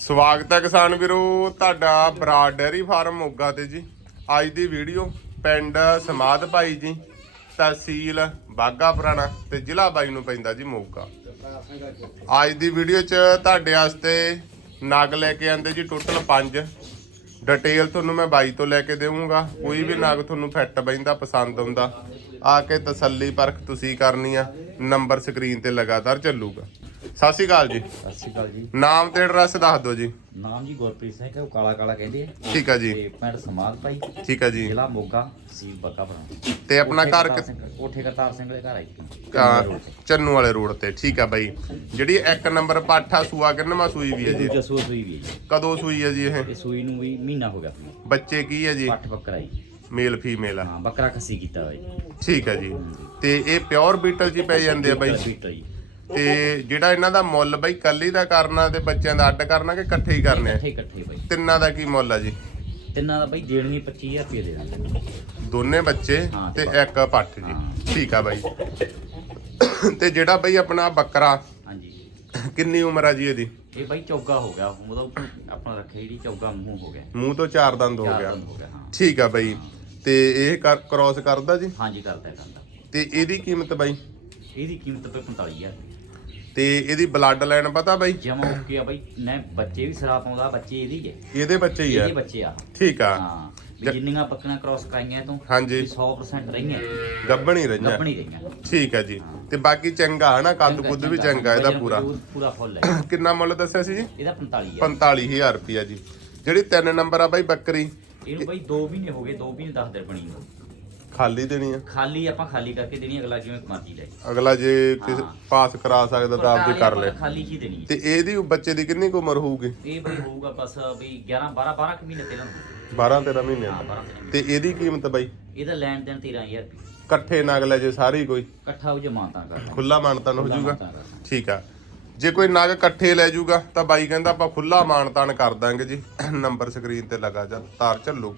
ਸਵਾਗਤ ਹੈ ਕਿਸਾਨ ਵੀਰੋ, ਤੁਹਾਡਾ ਬਰਾਡ ਡੈਰੀ ਫਾਰਮ ਮੋਗਾ ਤੇ ਜੀ। ਅੱਜ ਦੀ ਵੀਡੀਓ ਪਿੰਡ ਸਮਾਦ ਭਾਈ ਜੀ, ਤਹਿਸੀਲ ਬਾਗਾ ਪੁਰਾਣਾ ਤੇ ਜ਼ਿਲ੍ਹਾ ਬਾਈ ਨੂੰ ਪੈਂਦਾ ਜੀ ਮੋਗਾ। ਅੱਜ ਦੀ ਵੀਡੀਓ 'ਚ ਤੁਹਾਡੇ ਵਾਸਤੇ ਨਗ ਲੈ ਕੇ ਆਂਦੇ ਜੀ ਟੋਟਲ 5 ਡਿਟੇਲ ਤੁਹਾਨੂੰ ਮੈਂ ਬਾਈ ਤੋਂ ਲੈ ਕੇ ਦੇਵਾਂਗਾ। ਕੋਈ ਵੀ ਨਗ ਤੁਹਾਨੂੰ ਫਿੱਟ ਬੈਂਦਾ ਪਸੰਦ ਆਉਂਦਾ, ਆ ਕੇ ਤਸੱਲੀ ਪਰਖ ਤੁਸੀਂ ਕਰਨੀ ਆ, ਨੰਬਰ ਸਕਰੀਨ ਤੇ ਲਗਾਤਾਰ ਚੱਲੂਗਾ। ਸਤਿ ਸ਼੍ਰੀ ਅਕਾਲ ਜੀ। ਸਤਿ ਸ਼੍ਰੀ ਅਕਾਲ ਜੀ। ਨਾਮ ਤੇ ਐਡਰੈਸ ਦੱਸ ਦਿਓ ਜੀ। ਨਾਮ ਜੀ ਗੁਰਪ੍ਰੀਤ ਸਿੰਘ ਹੈ ਉਹ ਕਾਲਾ ਕਾਲਾ ਕਹਿੰਦੇ ਆ। ਠੀਕ ਆ ਜੀ। ਤੇ ਪਿੰਡ ਸਮਾਦ ਭਾਈ। ਠੀਕ ਆ ਜੀ। ਜ਼ਿਲ੍ਹਾ ਮੋਗਾ ਤਹਿਸੀਲ ਬੱਕਾ ਬਣਾ। ਤੇ ਆਪਣਾ ਘਰ ਕਿ- ਕੋਠੇ ਕਰਤਾਰ ਸਿੰਘ ਦੇ ਘਰ ਆਈ ਅਹ ਚੰਨੂ ਵਾਲੇ ਰੋਡ ਤੇ। ਠੀਕ ਆ ਬਾਈ। ਜਿਹੜੀ ਇੱਕ ਨੰਬਰ ਪਾਠਾ ਸੂਆ ਕਿੰਨਵਾ ਸੂਈ ਵੀ ਹੈ ਜੀ? ਦੂਜਾ ਸੂਆ ਸੂਈ ਵੀ ਹੈ ਜੀ। ਕਦੋਂ ਸੂਈ ਹੈ ਜੀ ਇਹ? ਇਹ ਸੂਈ ਨੂੰ ਵੀ ਮਹੀਨਾ ਹੋ ਗਿਆ ਆਪਣੀ ਬੱਚੇ ਕੀ ਹੈ ਜੀ? ਪੱਠ ਬੱਕਰਾ ਜੀ। ਮੇਲ ਫੀਮੇਲ ਆ। ਹਾਂ ਬੱਕਰਾ ਖੱਸੀ ਕੀਤਾ ਹੋਇਆ ਜੀ। ਠੀਕ ਆ ਜੀ। ਤੇ ਇਹ ਪਿਓਰ ਬੀਟਲ ਜੀ ਪੈ ਜਾਂਦੇ ਆ ਬਾਈ? ਬੀਟਾ ਜੀ। ਤੇ ਜਿਹੜਾ ਇਹਨਾਂ ਦਾ ਮੁੱਲ ਬਾਈ ਕੱਲੀ ਦਾ ਕਰਨਾ ਤੇ ਬੱਚਿਆਂ ਦਾ ਅੱਡ ਕਰਨਾ ਕਿ ਇਕੱਠੇ ਹੀ ਕਰਨੇ ਆ? ਇਕੱਠੇ ਇਕੱਠੇ ਭਾਈ ਤਿੰਨਾਂ ਦਾ ਕੀ ਮੁੱਲ ਆ ਜੀ? ਤਿੰਨਾਂ ਦਾ ਭਾਈ ਦੇਣਗੇ 25000 ਰੁਪਏ ਦੇ। ਦਾਂਗੇ ਦੋਨੇ ਬੱਚੇ ਹਾਂ, ਤੇ ਤੇ ਇੱਕ ਪੱਠ ਜੀ। ਹਾਂ। ਠੀਕ ਆ ਬਾਈ। ਤੇ ਜਿਹੜਾ ਬਾਈ ਆਪਣਾ ਬੱਕਰਾ ਹਾਂਜੀ। ਕਿੰਨੀ ਉਮਰ ਆ ਜੀ ਇਹਦੀ? ਇਹ ਭਾਈ ਚੌਗਾ ਹੋ ਗਿਆ। ਮਤਲਬ ਆਪਣਾ ਰੱਖੇ ਜਿਹੜੀ ਚੌਗਾ ਮੂੰਹ ਹੋ ਗਿਆ। ਮੂੰਹ ਤੋਂ ਚਾਰ ਦੰਦ ਹੋ ਚਾਰ ਗਿਆ ਦੰਦ ਹੋ ਗਿਆ ਹਾਂ। ਠੀਕ ਆ ਬਾਈ। ਤੇ ਇਹ ਕ੍ਰਾਸ ਕਰਦਾ ਜੀ? ਹਾਂਜੀ ਕਰਦਾ ਕਰਦਾ। ਤੇ ਇਹਦੀ ਕੀਮਤ ਬਾਈ? ਇਹਦੀ ਕੀਮਤ ਭਾਈ 45000 ਤੇ ਇਹਦੀ ਬਲੱਡ ਲਾਈਨ ਪਤਾ ਬਾਈ? ਜਮਾ ਹੋ ਗਿਆ ਬਾਈ। ਨੇ ਬੱਚੇ ਵੀ ਸਰਾ ਪਾਉਂਦਾ ਬੱਚੇ ਇਹਦੀ ਜੇ। ਇਹਦੇ ਬੱਚੇ ਹੀ ਆ। ਇਹਦੇ ਬੱਚੇ ਆ। ਠੀਕ ਆ। ਹਾਂ ਵੀ ਜਿੰਨੀਆਂ ਬੱਕਰੀਆਂ ਕ੍ਰਾਸ ਕਰਾਈਆਂ ਤੋਂ ਹਾਂਜੀ। 100% ਰਹੀਆਂ। ਗੱਬਣ ਹੀ ਰਹੀਆਂ। ਗੱਪਣੀ ਰਹੀਆਂ। ਠੀਕ ਆ ਜੀ। ਤੇ ਬਾਕੀ ਚੰਗਾ ਹੈ ਨਾ ਕੱਦ ਕੁੱਦ ਵੀ ਚੰਗਾ। ਇਹਦਾ ਪੂਰਾ। ਪੂਰਾ ਫੁੱਲ ਹੈ। ਕਿੰਨਾ ਮੁੱਲ ਦੱਸਿਆ ਸੀ ਜੀ? ਇਹਦਾ 45 ਹੈ 45000 ਰੁਪਿਆ ਜੀ। ਜਿਹੜੀ ਤਿੰਨ ਨੰਬਰ ਆ ਬਾਈ ਬੱਕਰੀ। ਇਹਨੂੰ ਬਾਈ 2 ਮਹੀਨੇ ਹੋ ਗਏ 2 ਮਹੀਨੇ 10 ਦਿਨ ਬਣੀ ਨੂੰ ਖਾਲੀ ਦੇਣੀ ਆ? ਖਾਲੀ ਆਪਾਂ ਖਾਲੀ ਕਰਕੇ ਦੇਣੀ ਅਗਲਾ ਜਿਵੇਂ ਮਰਜ਼ੀ ਲੈ ਅਗਲਾ ਜੇ ਕਿਸੇ ਹਾਂ। ਪਾਸ ਕਰਾ ਸਕਦਾ ਤਾਂ ਆਪਦੀ ਕਰ ਲੈ। ਖਾਲੀ ਹੀ ਦੇਣੀ ਹੈ ਤੇ ਇਹਦੀ ਬੱਚੇ ਦੀ ਕਿੰਨੀ ਕੁ ਉਮਰ ਹੋਊਗੀ? ਇਹ ਬਾਈ ਹੋਊਗਾ ਬਸ ਵੀ 11 12 12 ਕੁ ਮਹੀਨੇ ਪਹਿਲਾਂ 12 13 ਮਹੀਨੇ। ਹਾਂ ਦਾ 12 ਮਹੀਨੇ। ਤੇ ਇਹਦੀ ਕੀਮਤ ਬਾਈ? ਇਹਦਾ ਲੈਣ ਦੇਣ 13000 ਰੁਪਏ। ਇਕੱਠੇ ਨਗ ਲੈ ਜੇ ਸਾਰੀ ਕੋਈ? ਇਕੱਠਾ ਹੋ ਜਮਾਨਤਾ ਕਰ ਖੁੱਲਾ ਮਾਨਤਾਨ ਹੋ ਜਾਊਗਾ। ਠੀਕ ਆ। ਜੇ ਕੋਈ ਨਗ ਇਕੱਠੇ ਲੈ ਜਾਊਗਾ ਤਾਂ ਬਾਈ ਕਹਿੰਦਾ ਆਪਾਂ ਖੁੱਲਾ ਮਾਨਤਾਨ ਕਰ ਦਾਂਗੇ ਜੀ। ਨੰਬਰ ਸਕਰੀਨ ਤੇ ਲਗਾ ਜਾ ਤਾਰ ਚੱਲੂ